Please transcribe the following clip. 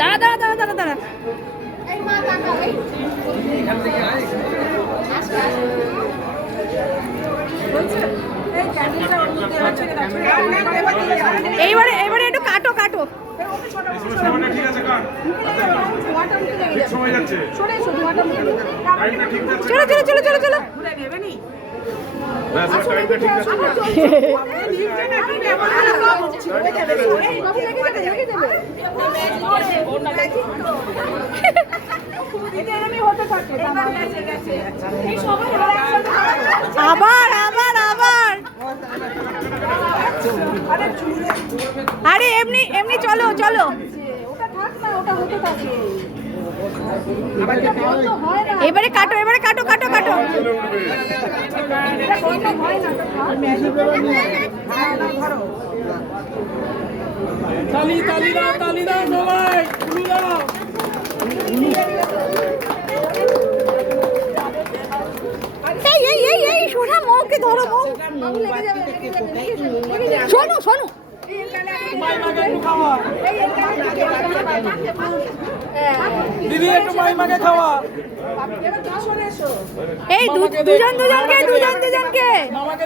দাঁড়া দাঁড়া দাঁড়া দাঁড়া দাঁড়া এইবারে এবারে একটু কাটো কাটো চলো চলো চলো চলো চলো ঠিক আছে আবার আবার আবার। আরে, এমনি এমনি চলো চলো। এবারে কাটো এবারে কাটো কাটো কাটো। তালি তালি তালি দাও এই এই এই এই সোনা মৌকে ধরো মৌ শোনো দিদি একটু খাওয়া। এই দুজন দুজনকে দুজন দুজনকে। মামাকে